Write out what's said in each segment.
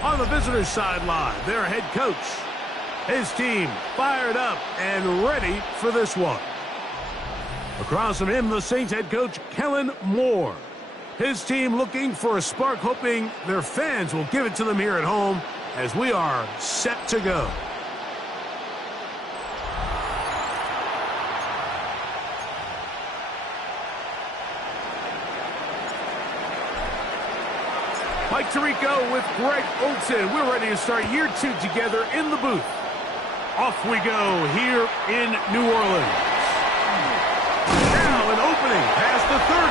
On the visitors' sideline, their head coach. His team fired up and ready for this one. Across from him, the Saints head coach, Kellen Moore. His team looking for a spark, hoping their fans will give it to them here at home as we are set to go. Mike Tirico with Greg Olson. We're ready to start year 2 together in the booth. Off we go here in New Orleans. Now an opening past the 30.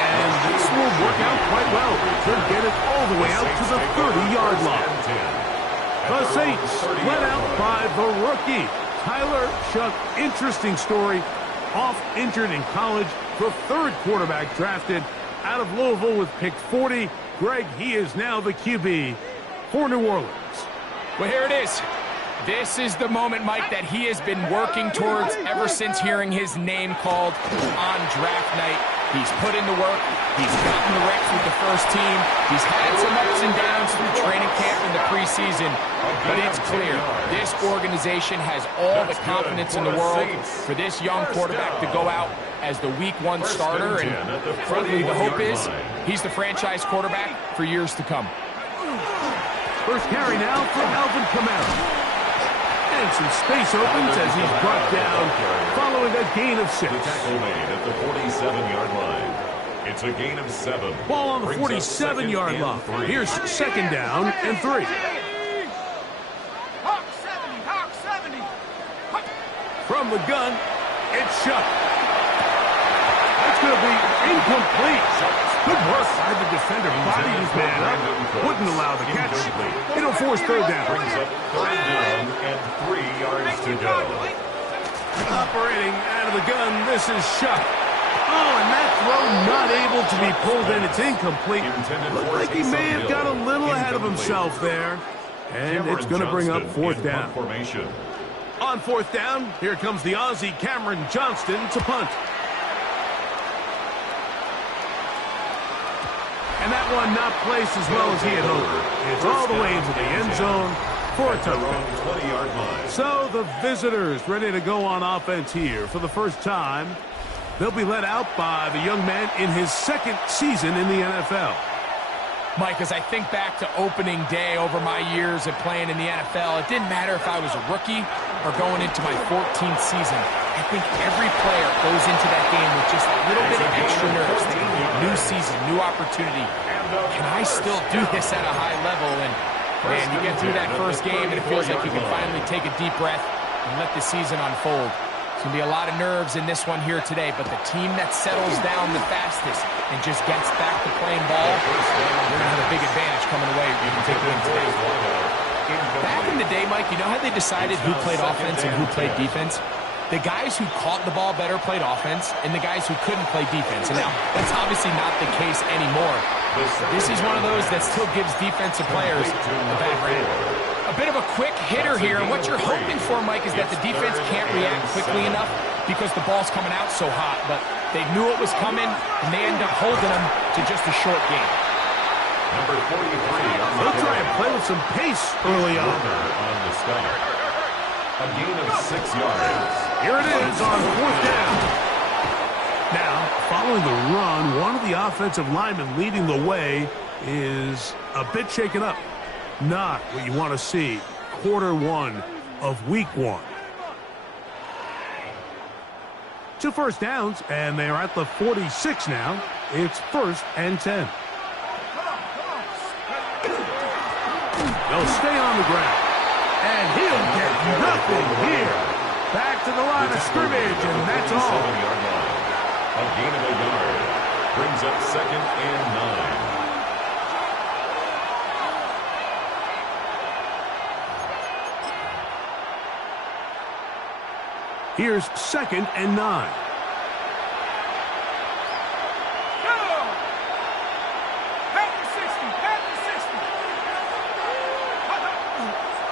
And this will work out quite well. Could get it all the way out to the 30-yard line. The Saints led out by the rookie, Tyler Shough. Interesting story. Off injured in college. The 3rd quarterback drafted out of Louisville with pick 40. Greg, he is now the QB for New Orleans. Well, here it is. This is the moment, Mike, that he has been working towards ever since hearing his name called on draft night. He's put in the work. He's gotten the reps with the first team. He's had some ups and downs through training camp in the preseason. But it's clear this organization has all the confidence in the world for this young quarterback to go out as the Week 1 starter. And frankly, the hope is he's the franchise quarterback for years to come. First carry now for Alvin Kamara. And some space opens as he's brought down following a gain of 6. Tackle made at the 47-yard line. It's a gain of 7. Ball on the 47-yard line. Here's 2nd down and 3. From the gun, it's Shough. That's going to be incomplete. Good work by the defender. Bodied his man up. Wouldn't allow the catch. It'll force 3rd down. Brings up 3rd down and 3 yards to go. Operating out of the gun, this is Shough. Oh, and that throw not able to be pulled in. It's incomplete. Looked like he may have got a little ahead of himself there. And it's going to bring up 4th down. On 4th down, here comes the Aussie Cameron Johnston to punt. And that one not placed as well as he had hoped. It's all the way into the end zone for a touchdown. So the visitors ready to go on offense here for the first time. They'll be led out by the young man in his 2nd season in the NFL. Mike, as I think back to opening day over my years of playing in the NFL, it didn't matter if I was a rookie or going into my 14th season. I think every player goes into that game with just a little bit of extra nerves. New season, new opportunity. Can I still do this at a high level? And, man, you get through that first game and it feels like you can finally take a deep breath and let the season unfold. It's going to be a lot of nerves in this one here today, but the team that settles down the fastest and just gets back to playing ball, they're going to have a big advantage coming away. You can take them today. Back in the day, Mike, you know how they decided who played offense and who played defense? The guys who caught the ball better played offense, and the guys who couldn't play defense. And now, that's obviously not the case anymore. This is one of those that still gives defensive players a bad rap. A bit of a quick hitter here. What you're hoping for, Mike, is that the defense can't react quickly enough because the ball's coming out so hot. But they knew it was coming, and they end up holding them to just a short game. Number 43 on the They'll try and play with some pace early on. The start. A gain of 6 yards. Here it is on 4th down. Now, following the run, one of the offensive linemen leading the way is a bit shaken up. Not what you want to see quarter 1 of Week 1. 2 first downs, and they are at the 46 now. It's 1st and 10. They'll stay on the ground. And he'll get nothing here. Back to the line of scrimmage, and that's all. A gain of a yard. Brings up 2nd and 9. Here's 2nd and 9.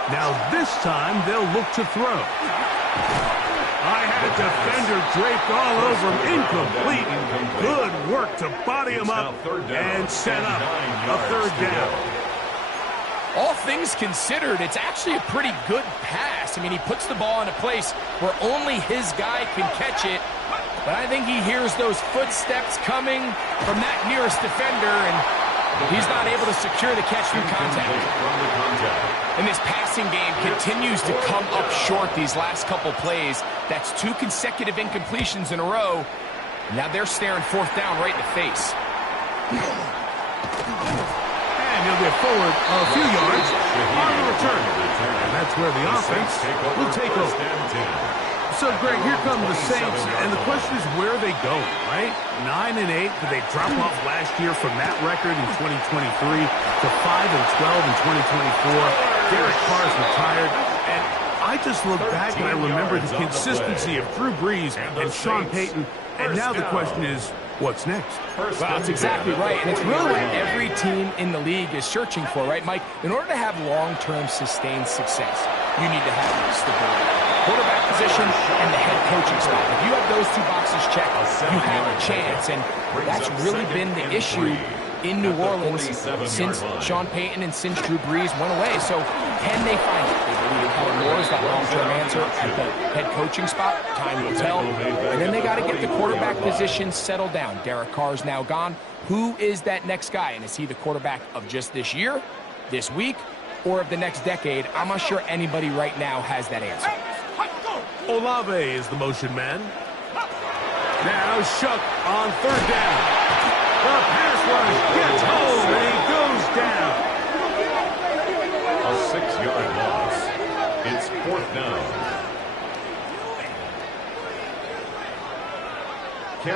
Now this time they'll look to throw. I had a defender draped all over him. Incomplete. Good work to body him up and set up a 3rd down. All things considered, it's actually a pretty good pass. I mean, he puts the ball in a place where only his guy can catch it. But I think he hears those footsteps coming from that nearest defender, and he's not able to secure the catch through contact. And this passing game continues to come up short these last couple plays. That's 2 consecutive incompletions in a row. Now they're staring 4th down right in the face. And he'll get forward a few yards on the return. And that's where the offense will take over. So, Greg, here come the Saints, and the question is where they go, right? 9-8, did they drop off last year from that record in 2023 to 5-12 in 2024? Derek Carr's retired, and I just look back and I remember the consistency of Drew Brees and Sean Payton, and now the question is, what's next? Well, that's exactly right, and it's really what every team in the league is searching for, right, Mike? In order to have long-term sustained success, you need to have stability. Quarterback position and the head coaching spot. If you have those 2 boxes checked, you have a chance, and that's really been the issue in New Orleans since Sean Payton and since Drew Brees went away. So can they find it? They believe Kellen Moore is that long-term answer at the head coaching spot. Time will tell. And then they got to get the quarterback position settled down. Derek Carr's now gone. Who is that next guy? And is he the quarterback of just this year, this week, or of the next decade? I'm not sure anybody right now has that answer. Olave is the motion man. Now Shook on 3rd down. The pass rush gets home, and he goes down. A 6-yard loss. It's 4th down.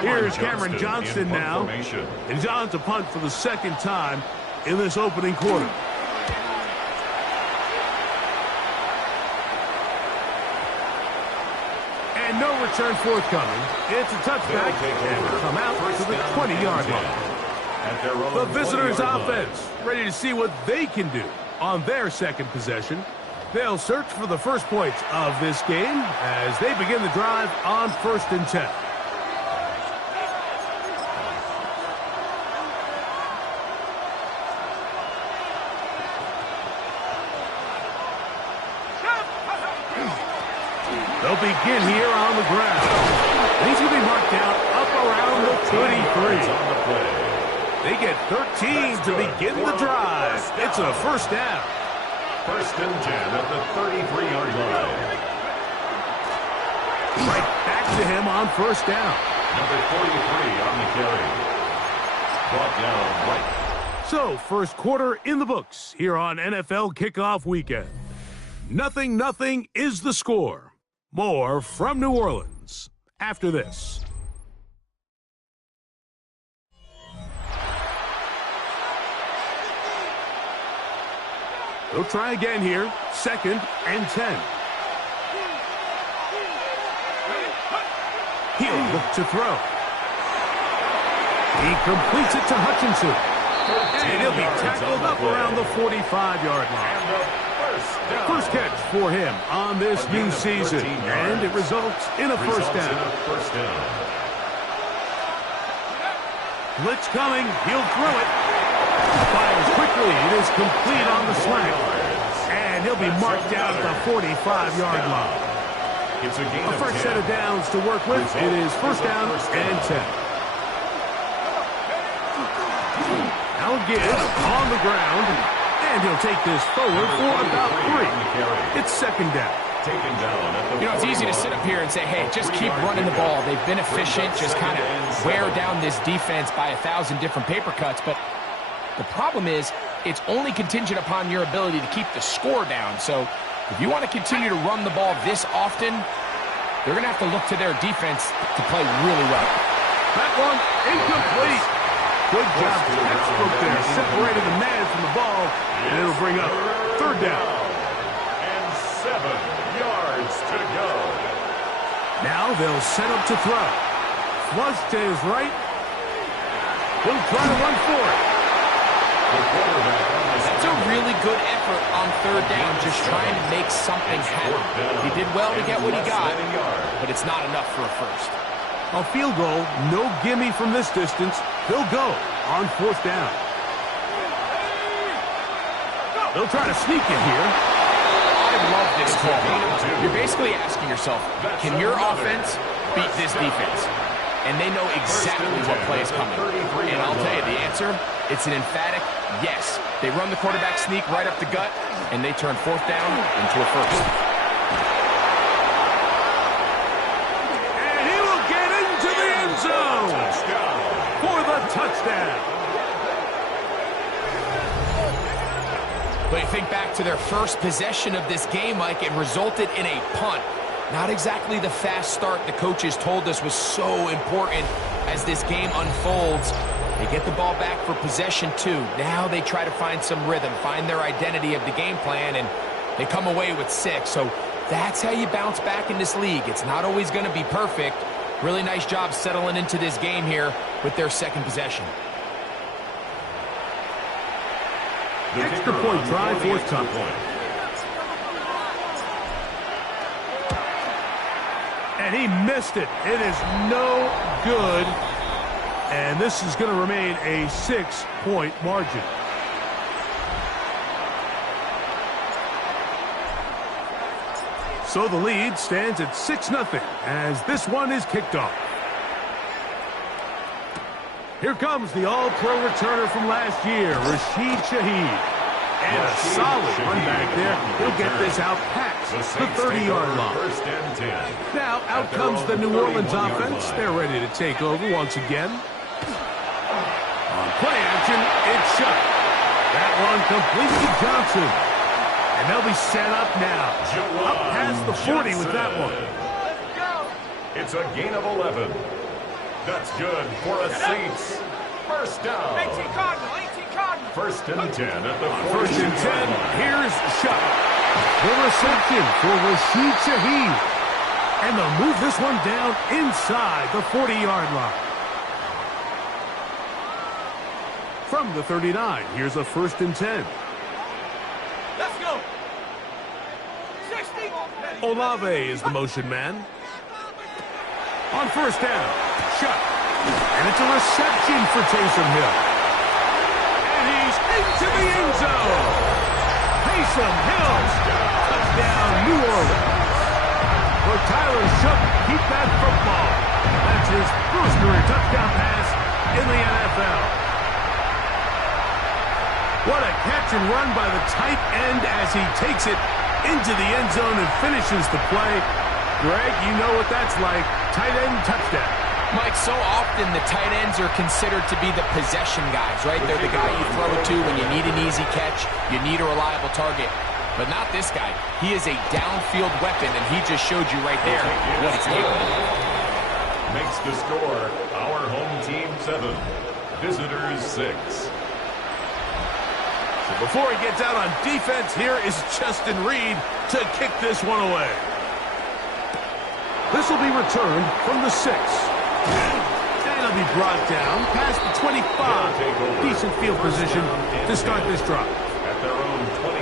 Here's Cameron Johnston now. And John's a punt for the 2nd time in this opening quarter. And no return forthcoming. It's a touchback, and will come out to the 20-yard line. The visitors' offense ready to see what they can do on their 2nd possession. They'll search for the first points of this game as they begin the drive on 1st and 10. They'll begin here on the ground. He's going to be marked down up around the 23. They get 13 to begin the drive. It's a 1st down. 1st and 10 at the 33-yard line. Right back to him on 1st down. Number 43 on the carry. Brought down right. So, 1st quarter in the books here on NFL Kickoff Weekend. 0-0 is the score. More from New Orleans after this. They'll try again here. 2nd and 10. He'll look to throw. He completes it to Hutchinson. And he'll be tackled up around the 45-yard line. First catch for him on this new season, and it results in a 1st down. Blitz coming, he'll throw it. Fires quickly, it is complete on the slant. And he'll be marked down at the 45-yard line. A first set of downs to work with. It is 1st down and 10. Now again, on the ground. And he'll take this forward for about 3. It's 2nd down. You know, it's easy to sit up here and say, hey, just keep running the ball. They've been efficient, just kind of wear down this defense by 1,000 different paper cuts. But the problem is it's only contingent upon your ability to keep the score down. So If you want to continue to run the ball this often, they're going to have to look to their defense to play really well. That one incomplete. Good job, textbook there. Separated the man from the ball, and it'll bring up third down. And 7 yards to go. Now they'll set up to throw. Flush to his right. He'll try to run for it. That's a really good effort on third down, just trying to make something happen. He did well to get what he got, but it's not enough for a first. A field goal, no gimme from this distance. He'll go on fourth down. They'll try to sneak it here. I love this call. You're basically asking yourself, can your offense beat this defense? And they know exactly what play is coming. And I'll tell you the answer, it's an emphatic yes. They run the quarterback sneak right up the gut, and they turn fourth down into a first. And he will get into the end zone for the touchdown. But you think back to their first possession of this game, Mike, it resulted in a punt. Not exactly the fast start the coaches told us was so important as this game unfolds. They get the ball back for possession 2. Now they try to find some rhythm, find their identity of the game plan, and they come away with 6. So that's how you bounce back in this league. It's not always going to be perfect. Really nice job settling into this game here with their second possession. Extra point try, fourth time. And he missed it. It is no good. And this is going to remain a 6-point margin. So the lead stands at 6-0 as this one is kicked off. Here comes the all-pro returner from last year, Rashid Shaheed. And a solid run back there. He'll get this out past the 30-yard line. Now out comes the New Orleans offense. They're ready to take over once again. On play action, it's shut. That one complete to Johnson. And they'll be set up now. Up past the 40 with that one. It's a gain of 11. That's good for a Saints. First down. 18 Cardinal. First and 10 at the 40. First and 10, here's Shutt. The reception for Rashid Shaheed. And they'll move this one down inside the 40-yard line. From the 39, here's a first and 10. Let's go. 60. Olave is the motion man. On first down, Shutt. And it's a reception for Taysom Hill. Into the end zone. Taysom Hill. Touchdown, New Orleans. For Tyler Shutt, keep that football. That's his first career touchdown pass in the NFL. What a catch and run by the tight end as he takes it into the end zone and finishes the play. Greg, you know what that's like. Tight end touchdown. Mike, so often the tight ends are considered to be the possession guys, right? They're the guy you throw it to when you need an easy catch, you need a reliable target. But not this guy. He is a downfield weapon, and he just showed you right there what he's capable of. Makes the score our home team 7, visitors 6. So before he gets out on defense, here is Justin Reed to kick this one away. This will be returned from the 6. And it'll be brought down past the 25. Decent field position to start this drive.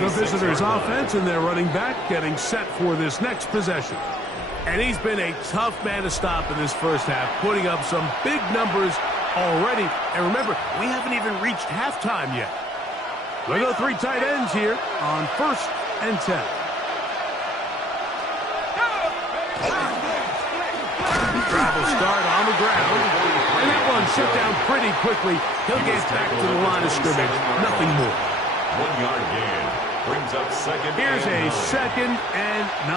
The visitors' offense and their running back getting set for this next possession. And he's been a tough man to stop in this first half, putting up some big numbers already. And remember, we haven't even reached halftime yet. We'll go 3 tight ends here on first and 10. Travel start on the ground. And that one shut down pretty quickly. He'll get back to the line of scrimmage. Nothing more. 1-yard gain. Brings up second. Here's a 2nd and 9.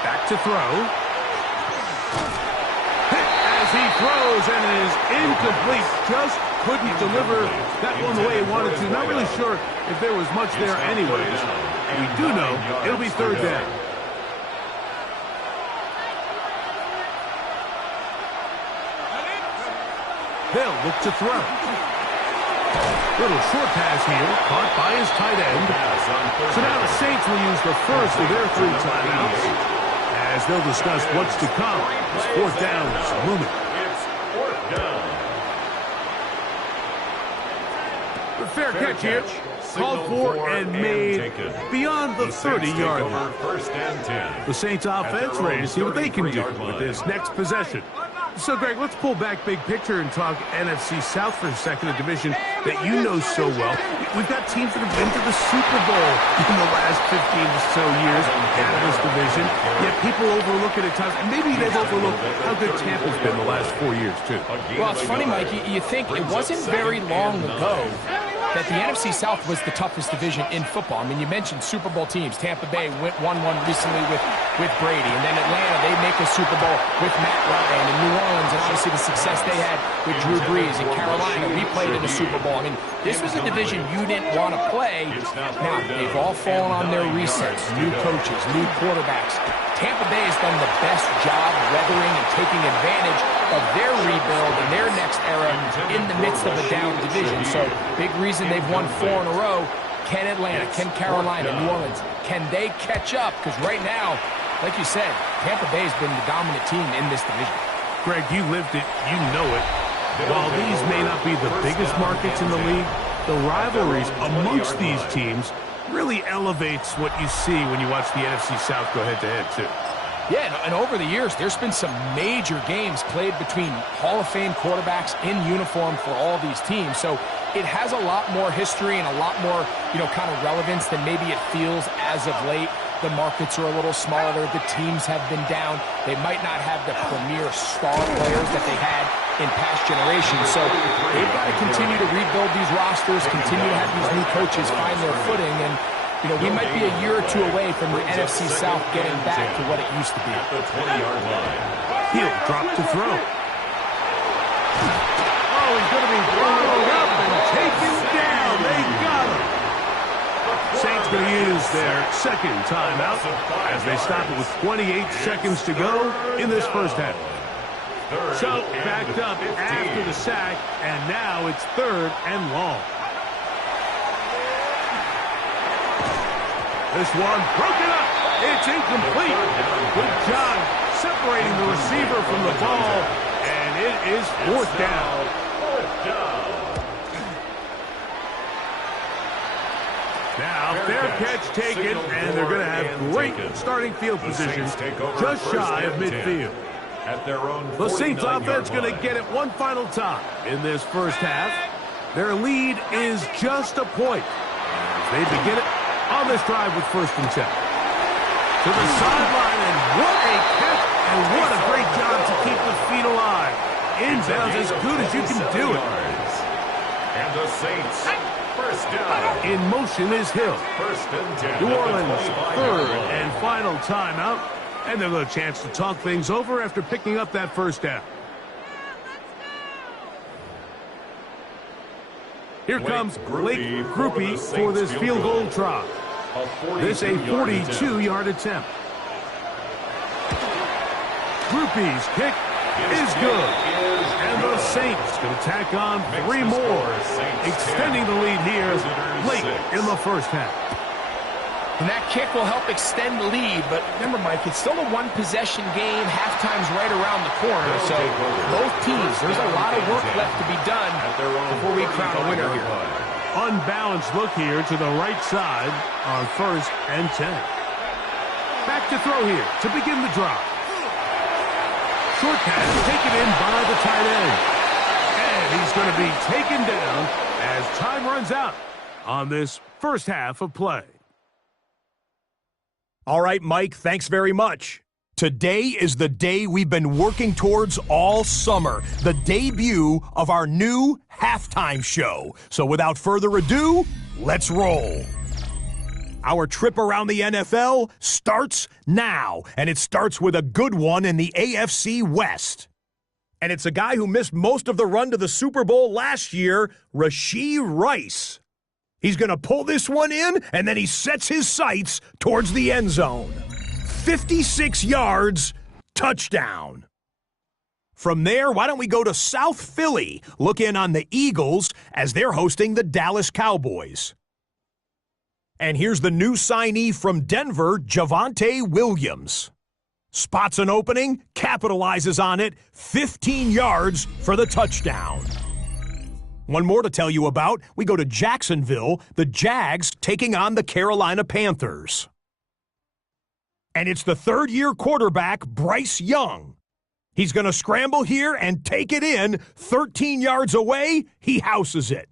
Back to throw. Hit as as he throws, and it is incomplete. Just couldn't deliver that one the way he wanted to. Not really sure if there was much there anyways. We do know it'll be third down. They'll look to throw. Little short pass here, caught by his tight end. So now the Saints will use the first of their 3 timeouts as they'll discuss what's to come. This fourth down is looming. It's fourth down. The fair catch here, called for and made beyond the 30-yard line. First and 10. The Saints offense ready to see what they can do with this next possession. So, Greg, let's pull back big picture and talk NFC South for a second, a division that you know so well. We've got teams that have been to the Super Bowl in the last 15 or so years out of this division, yet people overlook it at times, and maybe they've overlooked how good Tampa's been the last 4 years, too. Well, it's funny, Mike, you think it wasn't very long ago that the NFC South was the toughest division in football. I mean, you mentioned Super Bowl teams. Tampa Bay won one recently with Brady, and then Atlanta, they make a Super Bowl with Matt Ryan, and New Orleans, and obviously the success they had with Drew Brees. And Carolina, we played in the Super Bowl. I mean, this was a division you didn't want to play. Now, they've all fallen on their resets, new coaches, new quarterbacks. Tampa Bay has done the best job weathering and taking advantage of their rebuild and their next era in the midst of a down division. So, big reason they've won 4 in a row. Can Atlanta, can Carolina, New Orleans, can they catch up? Because right now, like you said, Tampa Bay has been the dominant team in this division. Greg, you lived it, you know it. While these may not be the biggest markets in the league, the rivalries amongst these teams really elevates what you see when you watch the NFC South go head-to-head, too. Yeah, and over the years, there's been some major games played between Hall of Fame quarterbacks in uniform for all these teams. So it has a lot more history and a lot more, kind of relevance than maybe it feels as of late. The markets are a little smaller. The teams have been down. They might not have the premier star players that they had in past generations. So they've got to continue to rebuild these rosters, continue to have these new coaches find their footing, and we might be a year or two away from the NFC South getting back to what it used to be. At the 20-yard line. He'll drop to throw. Oh, he's going to be blown up and taken down. They got him. Saints going to use their second timeout as they stop it with 28 seconds to go in this first half. So, backed up after the sack, and now it's third and long. This one broken up. It's incomplete. Good job separating the receiver from the ball, and it is fourth down. Now, fair catch taken, and they're going to have great starting field position just shy of midfield. The Saints offense going to get it one final time in this first half. Their lead is just a point as they begin it on this drive with first and 10. To the sideline, and what a catch, and what a great job to keep the feet alive. Inbounds as good as you can do it. And the Saints, first down. In motion is Hill. First and 10. New Orleans, third and final timeout. And they'll have a chance to talk things over after picking up that first down. Here comes Blake Groupie for this field goal try. This a 42-yard attempt. Groupie's kick is good. And the Saints going to tack on 3 more, extending the lead here late in the first half. And that kick will help extend the lead, but remember, Mike, it's still a one-possession game. Halftime's right around the corner, so both teams, there's a lot of work left to be done before we crown a winner here. Unbalanced look here to the right side on first and 10. Back to throw here to begin the drive. Short pass taken in by the tight end. And he's going to be taken down as time runs out on this first half of play. All right, Mike, thanks very much. Today is the day we've been working towards all summer, the debut of our new halftime show. So without further ado, let's roll. Our trip around the NFL starts now, and it starts with a good one in the AFC West. And it's a guy who missed most of the run to the Super Bowl last year, Rashee Rice. He's going to pull this one in, and then he sets his sights towards the end zone. 56 yards, touchdown. From there, why don't we go to South Philly, look in on the Eagles as they're hosting the Dallas Cowboys. And here's the new signee from Denver, Javonte Williams. Spots an opening, capitalizes on it, 15 yards for the touchdown. One more to tell you about. We go to Jacksonville, the Jags taking on the Carolina Panthers. And it's the third-year quarterback, Bryce Young. He's going to scramble here and take it in. 13 yards away, he houses it.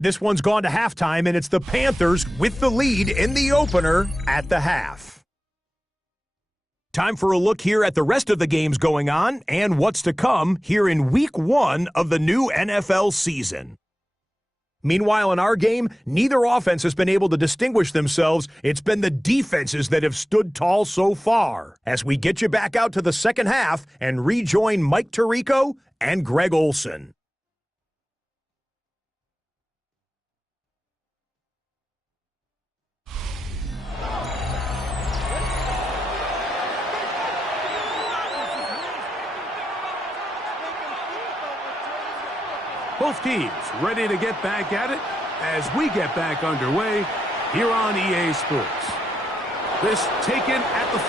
This one's gone to halftime, and it's the Panthers with the lead in the opener at the half. Time for a look here at the rest of the games going on and what's to come here in Week 1 of the new NFL season. Meanwhile, in our game, neither offense has been able to distinguish themselves. It's been the defenses that have stood tall so far. As we get you back out to the second half and rejoin Mike Tirico and Greg Olson. Both teams ready to get back at it as we get back underway here on EA Sports. This taken at the 5.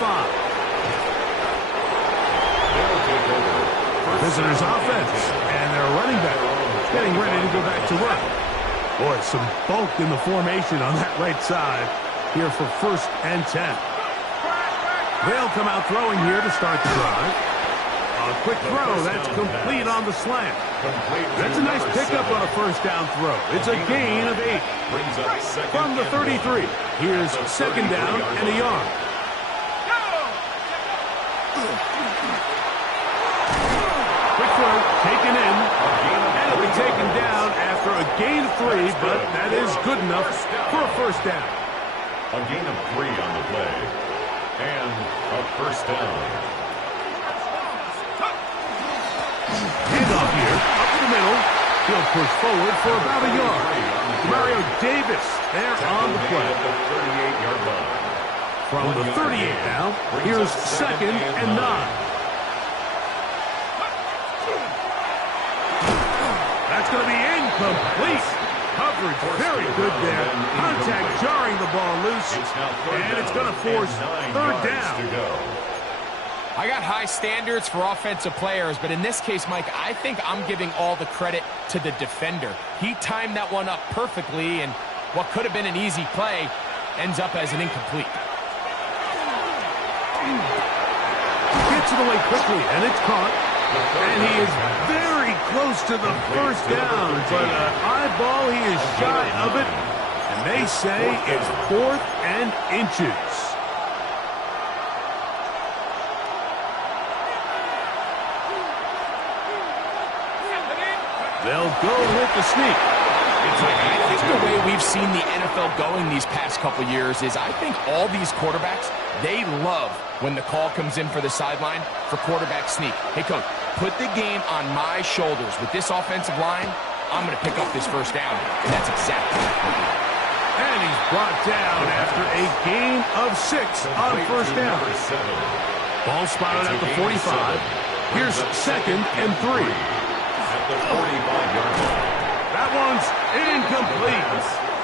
Visitors offense and their running back getting ready to go back to work. Boy, some bulk in the formation on that right side here for 1st and 10. They'll come out throwing here to start the drive. A quick throw, that's complete on the slant. That's a nice pickup on a first down throw. It's a gain of 8. From the 33, here's second down and a yard. Quick throw, taken in, and it'll be taken down after a gain of 3, but that is good enough for a first down. A gain of 3 on the play, and a first down. Handoff here, up the middle. He'll push forward for about a yard. Mario Davis there on the play. From the 38 now, here's second and 9. That's going to be incomplete. Coverage very good there. Contact jarring the ball loose, and it's going to force third down. I got high standards for offensive players, but in this case, Mike, I think I'm giving all the credit to the defender. He timed that one up perfectly, and what could have been an easy play ends up as an incomplete. Gets it away quickly, and it's caught. And he is very close to the first down, but an eyeball, he is shy of it. And they say it's 4th and inches. They'll go with the sneak. I think the way we've seen the NFL going these past couple years is I think all these quarterbacks, they love when the call comes in for the sideline for quarterback sneak. Hey, coach, put the game on my shoulders. With this offensive line, I'm going to pick up this first down. And that's exactly what we're doing. And he's brought down after a gain of 6 on first down. Ball spotted at the 45. Here's second and 3. The 45-yard line. That one's incomplete.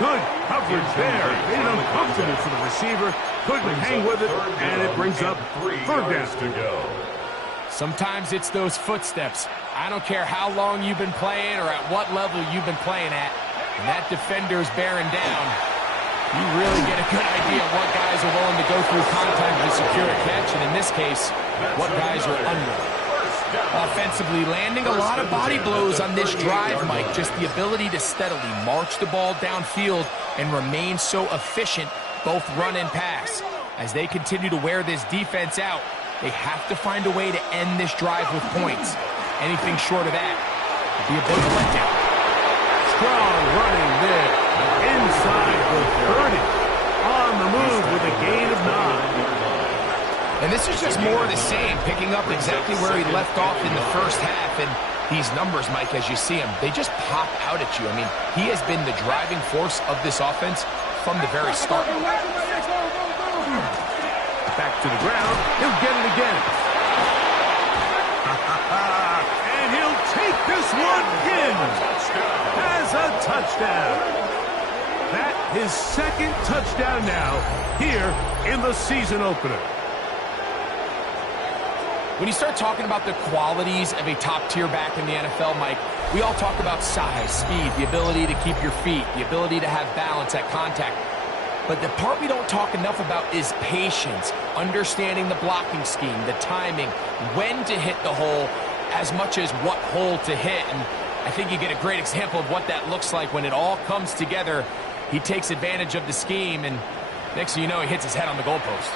Good coverage there. Made it uncomfortable for the receiver. Couldn't hang with it, and it brings up third down to go. Sometimes it's those footsteps. I don't care how long you've been playing or at what level you've been playing at. When that defender's bearing down, you really get a good idea of what guys are willing to go through contact to secure a catch, and in this case, what guys are unwilling. Offensively, landing a lot of body blows on this drive, Mike. Just the ability to steadily march the ball downfield and remain so efficient, both run and pass. As they continue to wear this defense out, they have to find a way to end this drive with points. Anything short of that would be a bit of a letdown. Strong running there. Inside the 30. On the move with a gain of 9. And this is just more of the same, picking up exactly where he left off in the first half. And these numbers, Mike, as you see him, they just pop out at you. I mean, he has been the driving force of this offense from the very start. Back to the ground. He'll get it again. And he'll take this one in. Has a touchdown. That his second touchdown now here in the season opener. When you start talking about the qualities of a top-tier back in the NFL, Mike, we all talk about size, speed, the ability to keep your feet, the ability to have balance at contact. But the part we don't talk enough about is patience, understanding the blocking scheme, the timing, when to hit the hole, as much as what hole to hit. And I think you get a great example of what that looks like when it all comes together. He takes advantage of the scheme, and next thing you know, he hits his head on the goalpost.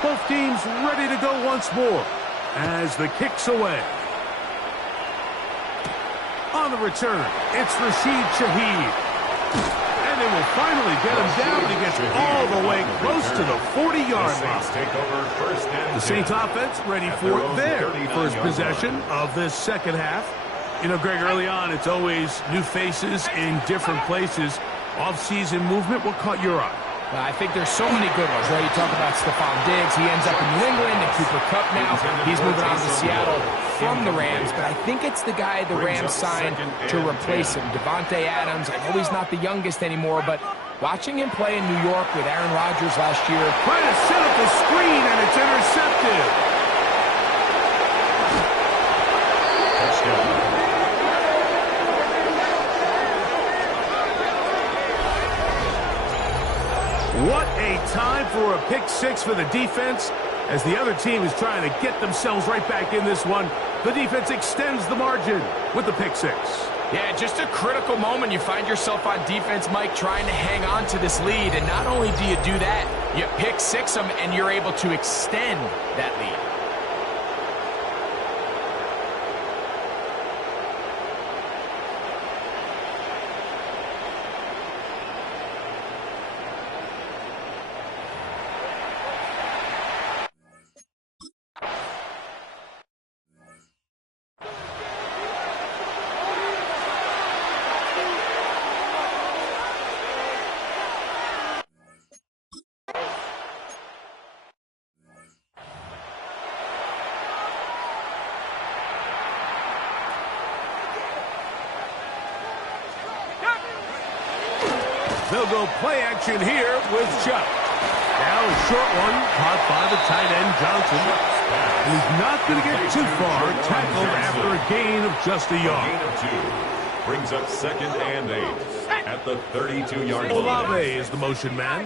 Both teams ready to go once more as the kick's away. On the return, it's Rashid Shaheed. And they will finally get him down. He gets all the way close to the 40-yard line. The Saints offense ready for their first possession of this second half. You know, Greg, early on, it's always new faces in different places. Off-season movement, what caught your eye? I think there's so many good ones, right? You talk about Stephon Diggs. He ends up in New England, and Cooper Kupp now. He's moving on to Seattle from the Rams, but I think it's the guy the Rams signed to replace him, Devontae Adams. I know he's not the youngest anymore, but watching him play in New York with Aaron Rodgers last year. Trying to set up the screen, and it's intercepted. Touchdown. What a time for a pick six for the defense. As the other team is trying to get themselves right back in this one, the defense extends the margin with the pick six. Yeah, just a critical moment. You find yourself on defense, Mike, trying to hang on to this lead. And not only do you do that, you pick six them, and you're able to extend that lead. They'll go play action here with Chuck. Now a short one caught by the tight end Johnson. He's not going to get too far, tackled after a gain of just a yard. Gain of 2 brings up 2nd and 8 at the 32-yard line. Olave is the motion man.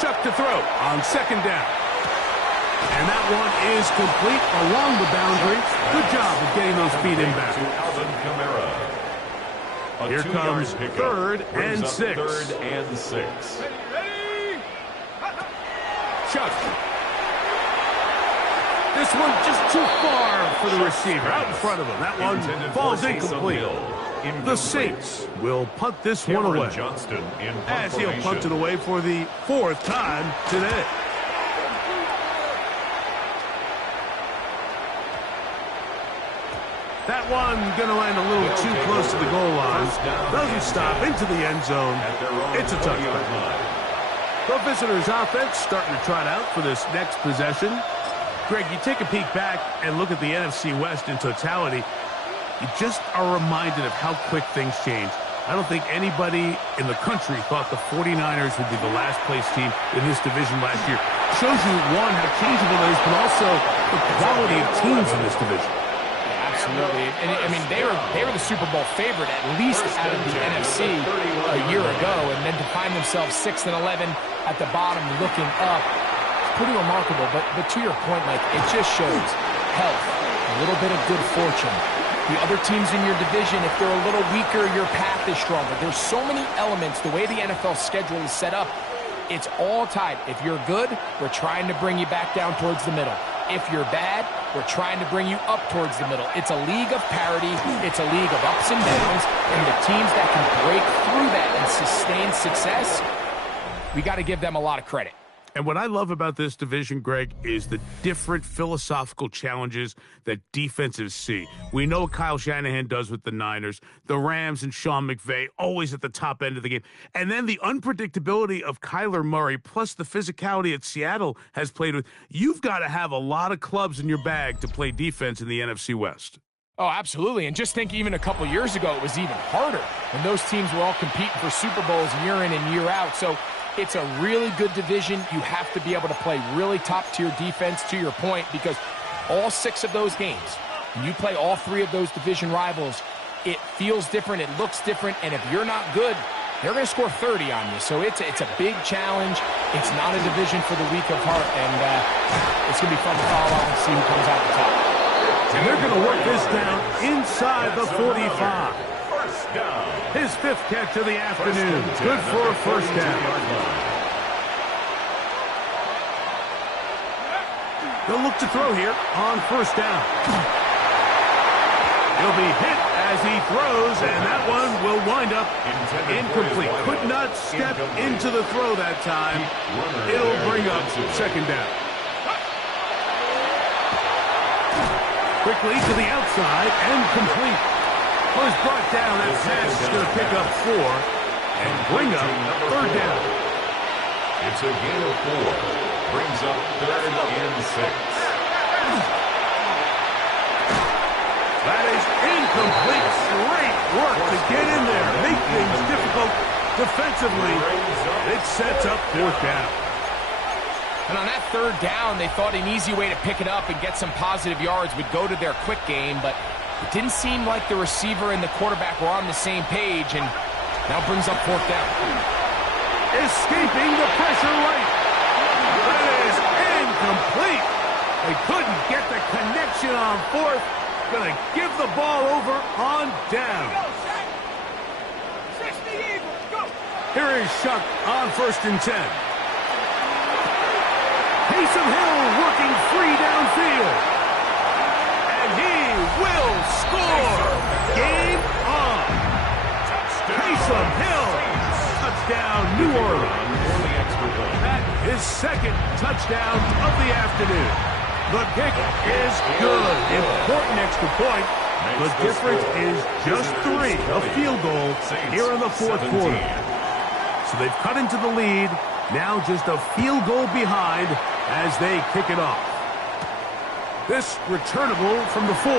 Chuck to throw on 2nd down. And that one is complete along the boundary. Good job of getting those feet in back. Here comes 3rd and 6. 3rd and 6. Chuck. This one just too far for the receiver. Out in front of him. That one falls incomplete. The Saints will punt this one away. As he'll punt it away for the 4th time today. That one going to land a little too close to the goal line. Doesn't stop into the end zone. It's a touchback. The visitors' offense starting to trot out for this next possession. Greg, you take a peek back and look at the NFC West in totality. You just are reminded of how quick things change. I don't think anybody in the country thought the 49ers would be the last place team in this division last year. Shows you, one, how changeable it is, but also the quality of teams in this division. Absolutely. And I mean, they were the Super Bowl favorite, at least out of the NFC a year ago, and then to find themselves 6 and 11 at the bottom looking up, it's pretty remarkable. But to your point, Mike, it just shows health, a little bit of good fortune. The other teams in your division, if they're a little weaker, your path is stronger. There's so many elements. The way the NFL schedule is set up, it's all tied. If you're good, we're trying to bring you back down towards the middle. If you're bad, We're trying to bring you up towards the middle. It's a league of parity. It's a league of ups and downs. And the teams that can break through that and sustain success, we got to give them a lot of credit. And what I love about this division, Greg, is the different philosophical challenges that defenses see. We know what Kyle Shanahan does with the Niners, the Rams and Sean McVay, always at the top end of the game. And then the unpredictability of Kyler Murray, plus the physicality that Seattle has played with. You've got to have a lot of clubs in your bag to play defense in the NFC West. Oh, absolutely. And just think even a couple years ago, it was even harder when those teams were all competing for Super Bowls year in and year out. So it's a really good division. You have to be able to play really top-tier defense, to your point, because all 6 of those games, when you play all 3 of those division rivals, it feels different, it looks different, and if you're not good, they're going to score 30 on you. So it's a big challenge. It's not a division for the weak of heart, and it's going to be fun to follow and see who comes out the top. And they're going to work this down inside the 45. His 5th catch of the afternoon. Good for a first down. They'll look to throw here on first down. He'll be hit as he throws, and that one will wind up incomplete. Could not step into the throw that time. It'll bring up second down. Quickly to the outside and complete. Was brought down. That pass is going to pick up 4 and bring up third down. It's a gain of 4. Brings up 3rd and 6. That is incomplete. Great work to get in there. Make things difficult defensively. It sets up 4th down. And on that 3rd down, they thought an easy way to pick it up and get some positive yards would go to their quick game, but it didn't seem like the receiver and the quarterback were on the same page, and now brings up 4th down. Escaping the pressure right. That is incomplete. They couldn't get the connection on 4th. Going to give the ball over on down. Here is Shuck on 1st and 10. Taysom Hill working free downfield. And he will score. Game on. Taysom Hill. Touchdown, New Orleans. That is 2nd touchdown of the afternoon. The kick is good. Important extra point. The difference is just 3. A field goal here in the 4th quarter. So they've cut into the lead. Now just a field goal behind as they kick it off. This returnable from the 4.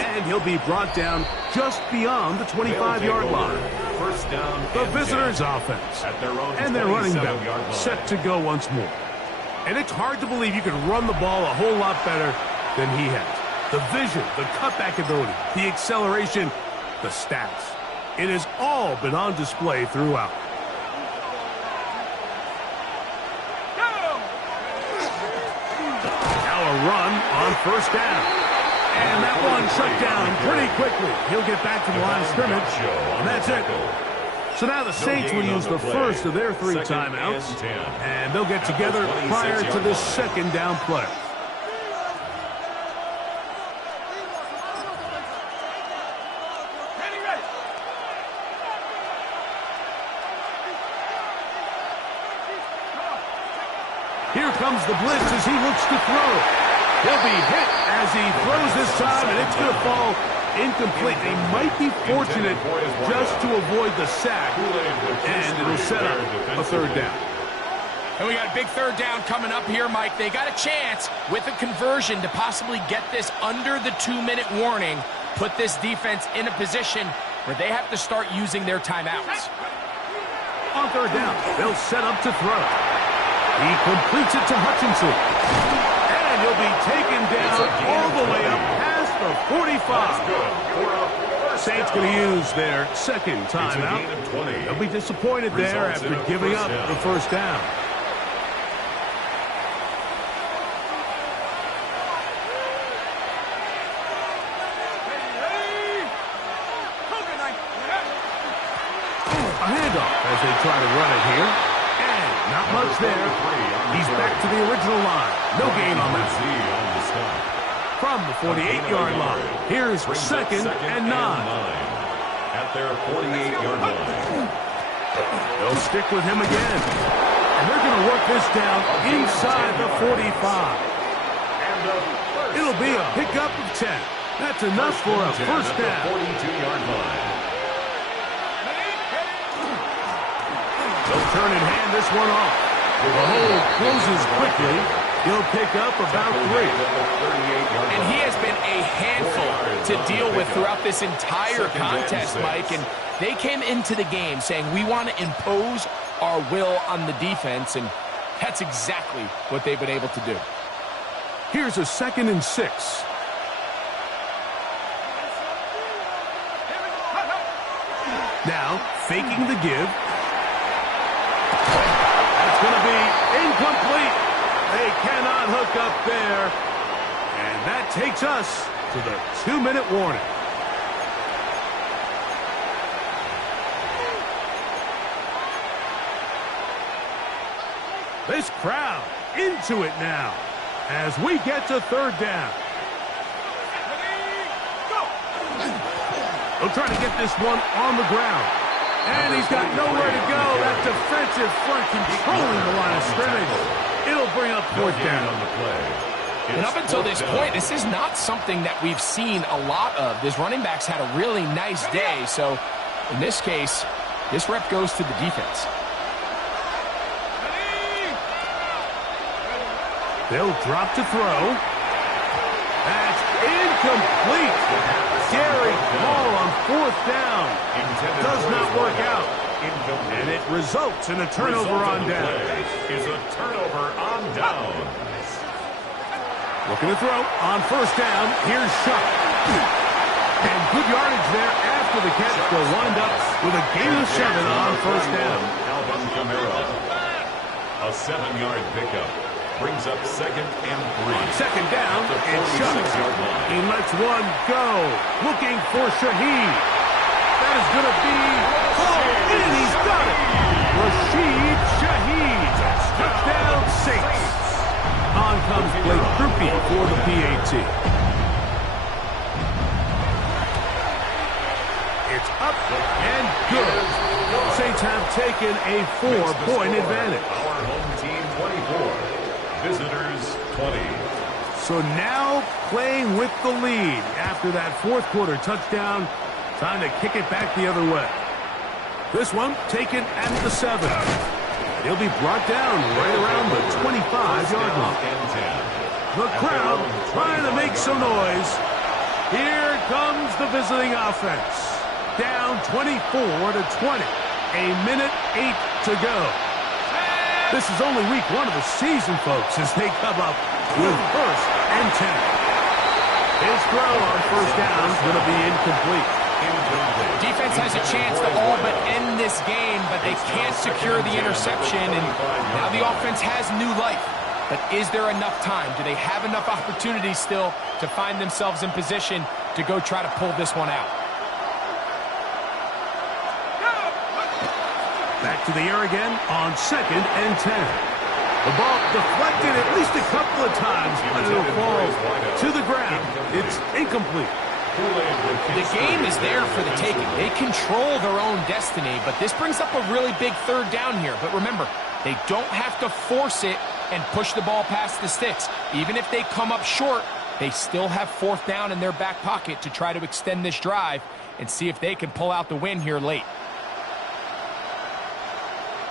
And he'll be brought down just beyond the 25-yard line. First down. The visitors' offense. And their running back set to go once more. And it's hard to believe you can run the ball a whole lot better than he has. The vision, the cutback ability, the acceleration, the stats. It has all been on display throughout. Now a run on first down. And that one shut down pretty quickly. He'll get back to the line of scrimmage, and that's it. So now the Saints will use the first of their 3 timeouts, and they'll get together prior to this 2nd down play. Here comes the blitz as he looks to throw. He'll be hit as he throws this time, and it's going to fall incomplete. They might be fortunate just to avoid the sack, and it'll set up a 3rd down. And we got a big 3rd down coming up here, Mike. They got a chance with a conversion to possibly get this under the 2-minute warning, put this defense in a position where they have to start using their timeouts. On 3rd down, they'll set up to throw. He completes it to Hutchinson. And he'll be taken down all the way up past the 45. Saints going to use their 2nd timeout. They'll be disappointed there after giving up the first down. A handoff as they try to run it here. And not much there. He's back to the original line. No gain on that from the 48-yard line. Here's second and 9. At their 48-yard line. They'll stick with him again. And they're going to work this down inside the 45. It'll be a pickup of 10. That's enough for a first down. 42-yard line. They'll turn and hand this one off. The hold closes quickly. He'll pick up about 3. And he has been a handful to deal with throughout this entire contest, Mike. And they came into the game saying, we want to impose our will on the defense. And that's exactly what they've been able to do. Here's a 2nd and 6. Now, faking the give. That's going to be incomplete. They cannot hook up there. And that takes us to the 2-minute warning. This crowd into it now as we get to 3rd down. They'll try to get this one on the ground. And he's got nowhere to go. That defensive front controlling the line of scrimmage. It'll bring up 4th down on the play. And up until this point, this is not something that we've seen a lot of. This running back's had a really nice day. So in this case, this rep goes to the defense. They'll drop to throw. That's incomplete. Scary call on 4th down. Does not work out. And it results in a turnover on down. Is a turnover on down. Looking to throw on 1st down. Here's Shuck. And good yardage there after the catch. They'll wind up with a gain of 7 on 1st down. Alvin Kamara. A 7-yard pickup. Brings up 2nd and 3. 2nd down, and Shuck. He lets one go. Looking for Shaheed. That is going to be called in. He's got it. Rashid Shaheed. Touchdown, Saints. On comes Blake Krupe for the PAT. It's up and good. Saints have taken a 4-point advantage. Our home team 24. Visitors 20. So now playing with the lead after that 4th quarter touchdown. Time to kick it back the other way. This one taken at the 7. He'll be brought down right around the 25-yard line. The crowd trying to make some noise. Here comes the visiting offense. Down 24-20. A minute 8 to go. This is only week 1 of the season, folks, as they come up with 1st and 10. His throw on 1st down is going to be incomplete. Defense has a chance to all but end this game, but they can't secure the interception, and now the offense has new life. But is there enough time? Do they have enough opportunities still to find themselves in position to go try to pull this one out? Back to the air again on 2nd and 10. The ball deflected at least a couple of times, but it'll fall to the ground. It's incomplete. The game is there for the taking. They control their own destiny, but this brings up a really big 3rd down here. But remember, they don't have to force it and push the ball past the sticks. Even if they come up short, they still have 4th down in their back pocket to try to extend this drive and see if they can pull out the win here late.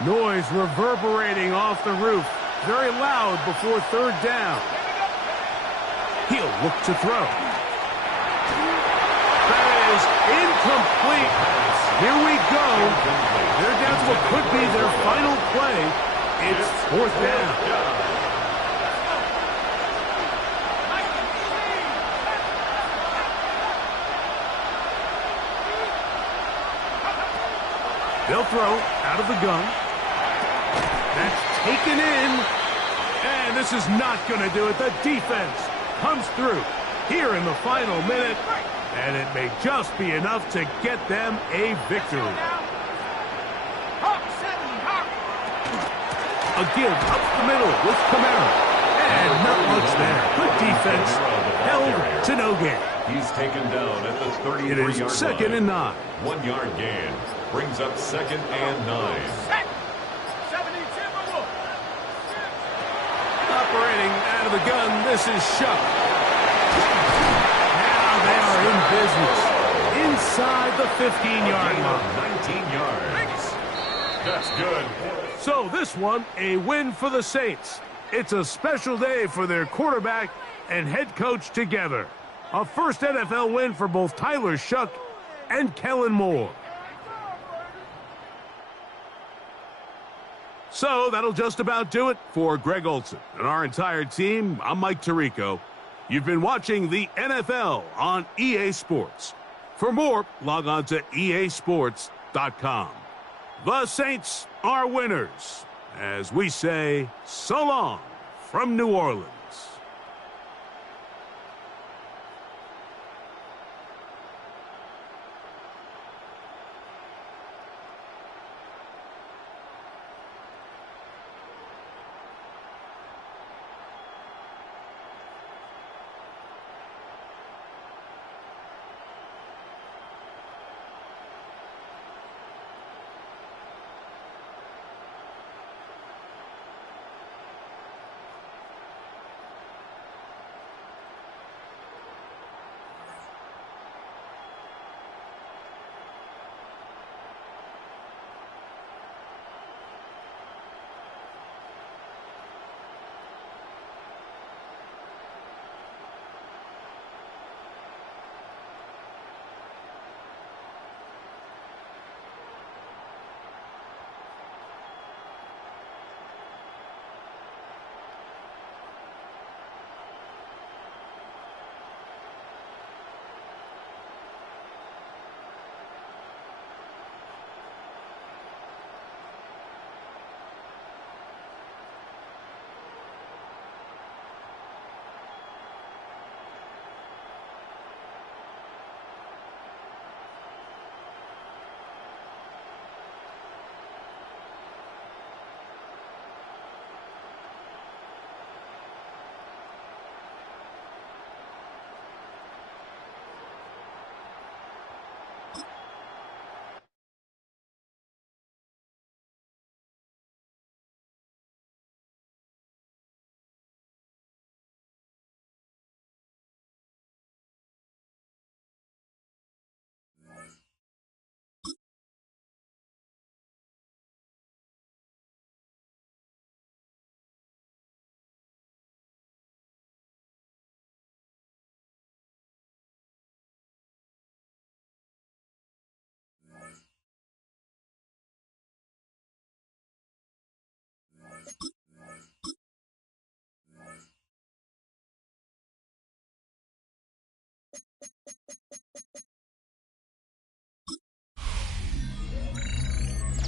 Noise reverberating off the roof. Very loud before 3rd down. He'll look to throw. That is incomplete. Here we go. They're down to what could be their final play. It's 4th down. They'll throw out of the gun. That's taken in. And this is not going to do it. The defense comes through here in the final minute. And it may just be enough to get them a victory. A give up the middle with Kamara. And not much there. Good defense. held to no gain. He's taken down at the 33-yard It line. is second and 9. 1 yard gain brings up second and 9. Operating out of the gun, this is Shuck. Now they are in business. Inside the 15-yard line. 19 yards. That's good. So this one, a win for the Saints. It's a special day for their quarterback and head coach together. A first NFL win for both Tyler Shuck and Kellen Moore. So that'll just about do it for Greg Olson and our entire team. I'm Mike Tirico. You've been watching the NFL on EA Sports. For more, log on to easports.com. The Saints are winners, as we say so long from New Orleans.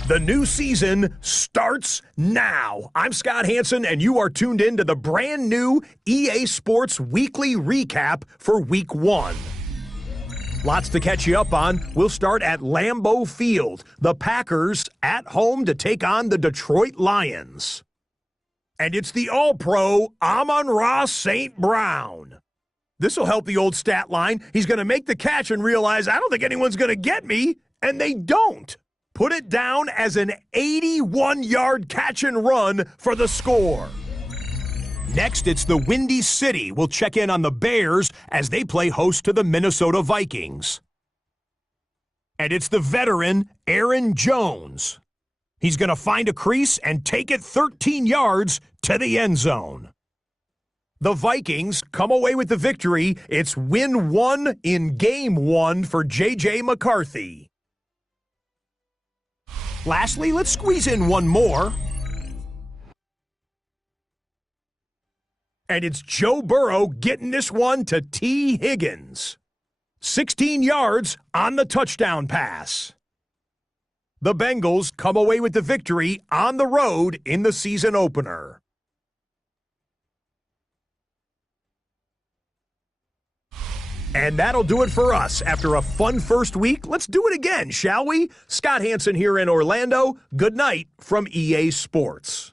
The new season starts now. I'm Scott Hansen, and you are tuned in to the brand new EA Sports Weekly Recap for Week 1. Lots to catch you up on. We'll start at Lambeau Field. The Packers at home to take on the Detroit Lions. And it's the All-Pro Amon-Ra St. Brown. This will help the old stat line. He's going to make the catch and realize, I don't think anyone's going to get me, and they don't. Put it down as an 81-yard catch and run for the score. Next, it's the Windy City. We'll check in on the Bears as they play host to the Minnesota Vikings. And it's the veteran Aaron Jones. He's going to find a crease and take it 13 yards to the end zone. The Vikings come away with the victory. It's win 1 in game 1 for J.J. McCarthy. Lastly, let's squeeze in one more. And it's Joe Burrow getting this one to T. Higgins. 16 yards on the touchdown pass. The Bengals come away with the victory on the road in the season opener. And that'll do it for us. After a fun first week, let's do it again, shall we? Scott Hansen here in Orlando. Good night from EA Sports.